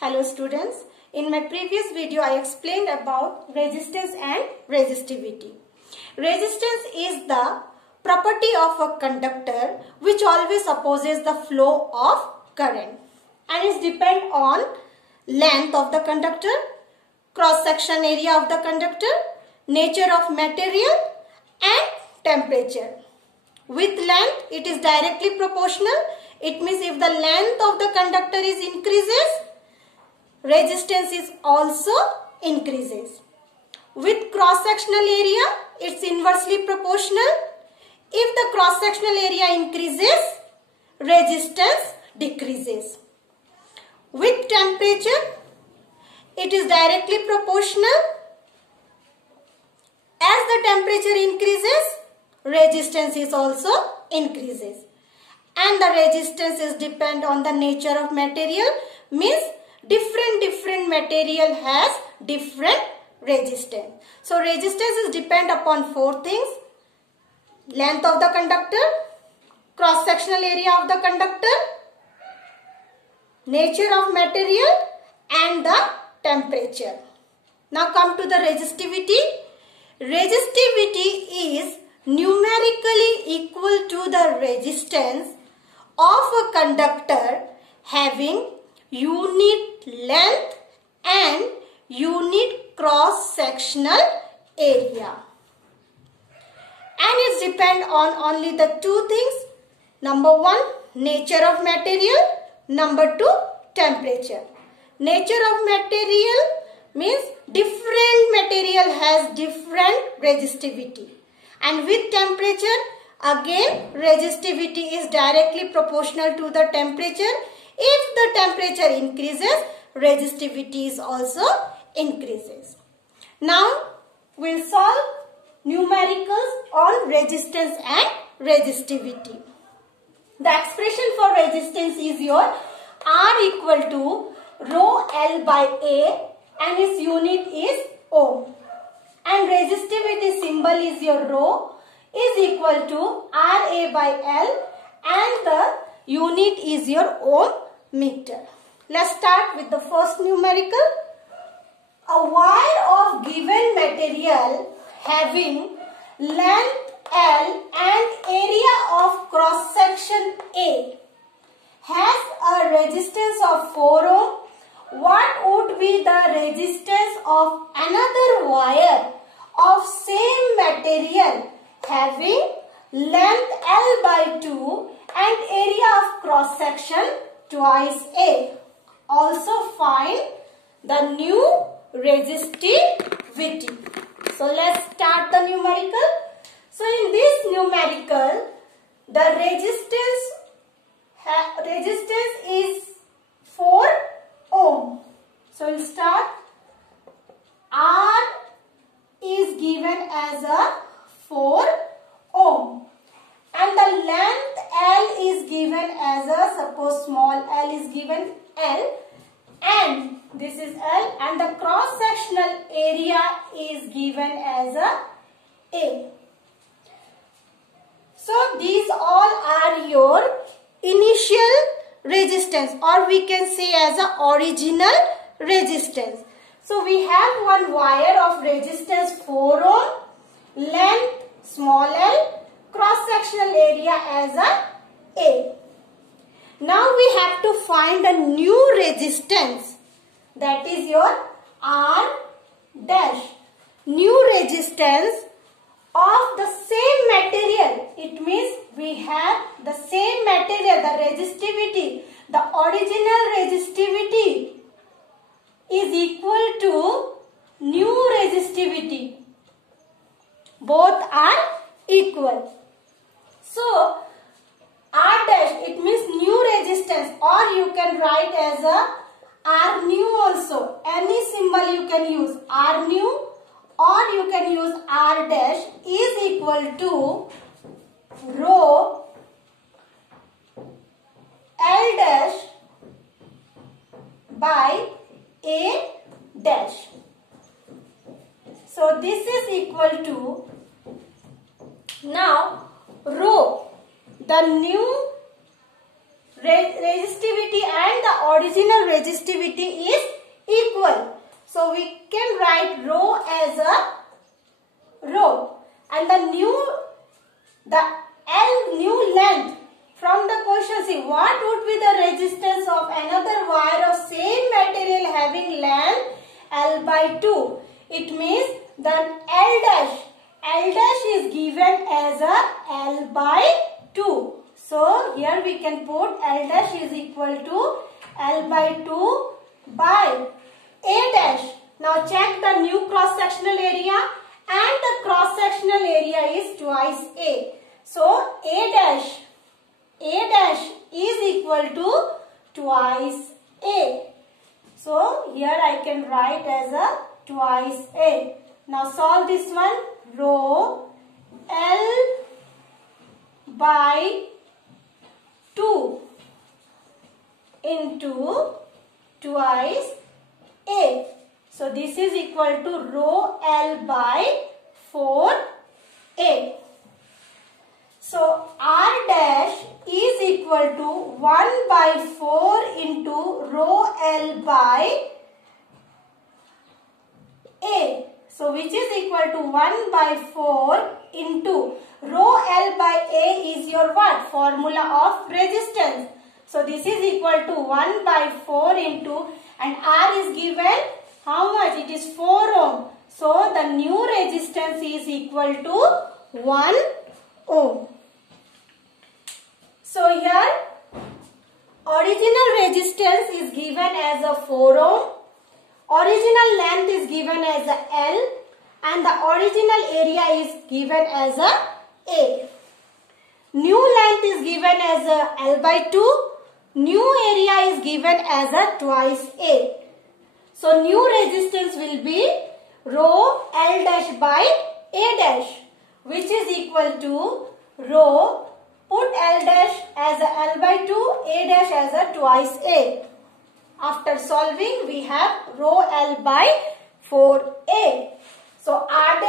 Hello students, in my previous video I explained about resistance and resistivity. Resistance is the property of a conductor which always opposes the flow of current and is depend on length of the conductor, cross section area of the conductor, nature of material and temperature. With length it is directly proportional. It means if the length of the conductor is increases, resistance is also increases. With cross-sectional area, it's inversely proportional. If the cross-sectional area increases, resistance decreases. With temperature, it is directly proportional. As the temperature increases, resistance is also increases. And the resistance is depend on the nature of material, means different material has different resistance. So resistance is depend upon four things: length of the conductor, cross sectional area of the conductor, nature of material and the temperature. Now come to the resistivity. Resistivity is numerically equal to the resistance of a conductor having unit length and unit cross sectional area, and it depends on only the two things: number one, nature of material; number two, temperature. Nature of material means different material has different resistivity, and with temperature again resistivity is directly proportional to the temperature. If the temperature increases, resistivity is also increases. Now we'll solve numericals on resistance and resistivity. The expression for resistance is your R equal to rho L by A and its unit is ohm. And resistivity symbol is your rho is equal to RA by L and the unit is your ohm meter. Let's start with the first numerical. A wire of given material having length L and area of cross section A has a resistance of 4 ohm. What would be the resistance of another wire of same material having length L by 2 and area of cross section twice A? Also find the new resistivity. So let's start the numerical. So in this numerical, the resistance is 4 ohm. So we'll start. R is given as a 4 ohm. And the length L is given as a, suppose small l is given L, and this is L, and the cross sectional area is given as A. So these all are your initial resistance, or we can say as a original resistance. So we have one wire of resistance 4 ohm, length small l, cross-sectional area as A. Now we have to find a new resistance, that is your R dash. New resistance of the same material. It means we have the same material, the resistivity, the original resistivity is equal to new resistivity. Both are equal. So R dash, it means new resistance, or you can write as a R new also. Any symbol you can use, R new, or you can use R dash, is equal to rho L dash by A dash. So this is equal to, now rho, the new resistivity and the original resistivity is equal. So we can write rho as a rho, and the new length from the question. See, what would be the resistance of another wire of same material having length L by 2? It means then L dash is given as a L by 2. So here we can put L dash is equal to L by 2 by A dash. Now check the new cross sectional area, and the cross sectional area is twice A. So A dash is equal to twice A. So here I can write as a twice A. Now solve this one. Rho L by 2 into twice A. So this is equal to rho L by 4A. So R dash is equal to 1 by 4 into rho L by A. So which is equal to 1 by 4 into rho L by A is your what? Formula of resistance. So this is equal to 1 by 4 into, and R is given how much? It is 4 ohm. So the new resistance is equal to 1 ohm. So here original resistance is given as a 4 ohm. Original length is given as a L, and the original area is given as a. New length is given as a L by 2. New area is given as a twice A. So new resistance will be rho L dash by A dash, which is equal to rho, put L dash as a L by 2, A dash as a twice A. After solving, we have rho L by 4A. So R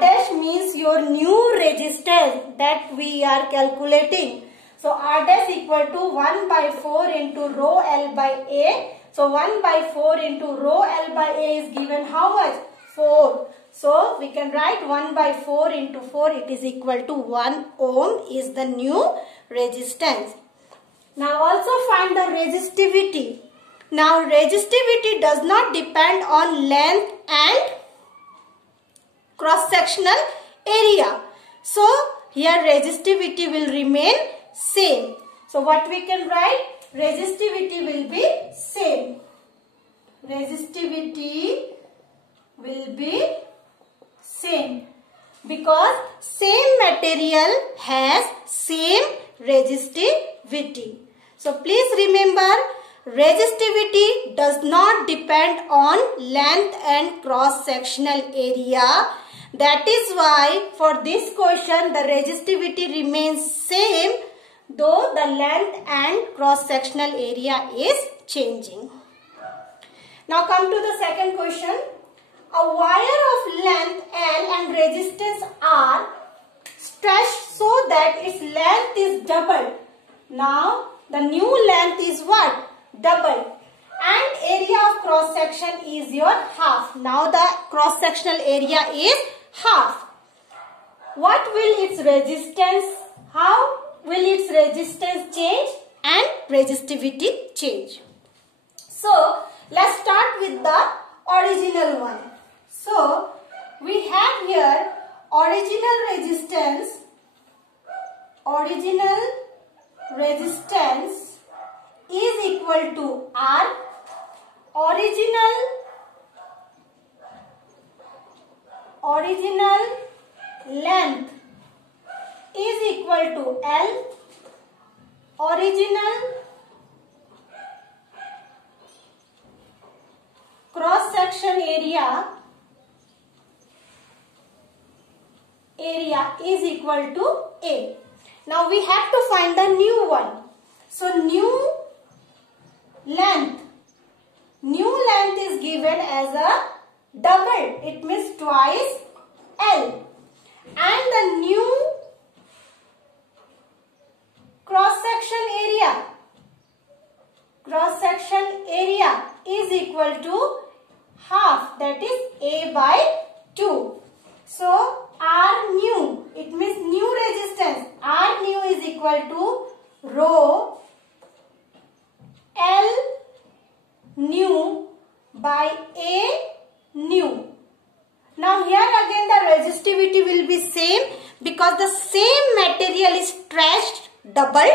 dash means your new resistance that we are calculating. So R dash equal to 1 by 4 into rho L by A. So 1 by 4 into rho L by A is given how much? 4. So we can write 1 by 4 into 4, it is equal to 1 ohm is the new resistance. Now also find the resistivity. Now resistivity does not depend on length and cross-sectional area. So here resistivity will remain same. So what we can write? Resistivity will be same. Resistivity will be same because same material has same resistivity. So please remember, resistivity does not depend on length and cross-sectional area. That is why for this question the resistivity remains same though the length and cross-sectional area is changing. Now come to the second question. A wire of length L and resistance R stretched so that its length is doubled. Now the new length is what? Double, and area of cross section is your half. Now the cross sectional area is half. What will its resistance? How will its resistance change and resistivity change? So let's start with the original one. So we have here original resistance. Original resistance is equal to R. Original length is equal to L. Original cross section area is equal to A. Now we have to find the new one. So new length is given as a double. It means twice L. And the new cross section area cross section area is equal to half, that is A by 2. So R new, it means new resistance. R new is equal to rho L new by A new. Now here again the resistivity will be same because the same material is stretched double,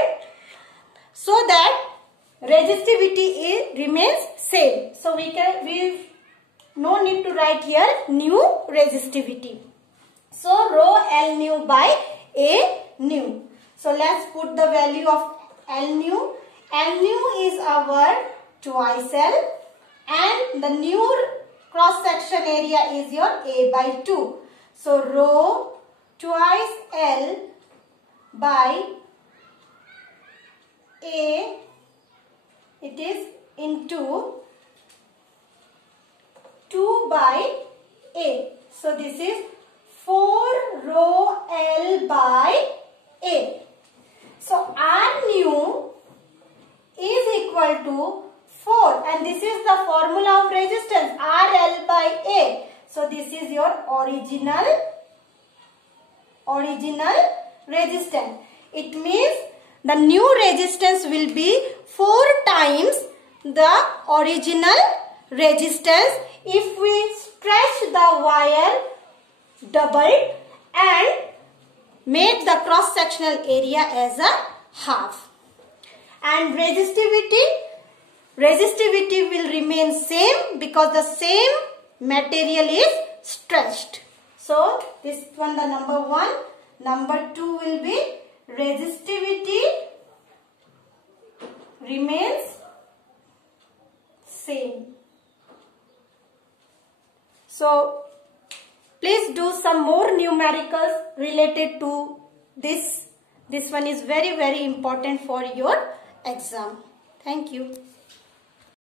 so that resistivity remains same. So we no need to write here new resistivity. So rho L new by A new. So let's put the value of L new. L new is our twice L, and the new cross section area is your A by 2. So rho twice L by A, it is into 2 by A. So this is 4 rho L by A. So R new is equal to 4, and this is the formula of resistance, RL by A. So this is your original resistance. It means the new resistance will be 4 times the original resistance if we stretch the wire double and make the cross sectional area as a half. And resistivity will remain same because the same material is stretched. So this one, the number 1. Number 2 will be resistivity remains same. So please do some more numericals related to this. This one is very, very important for your exam. Thank you.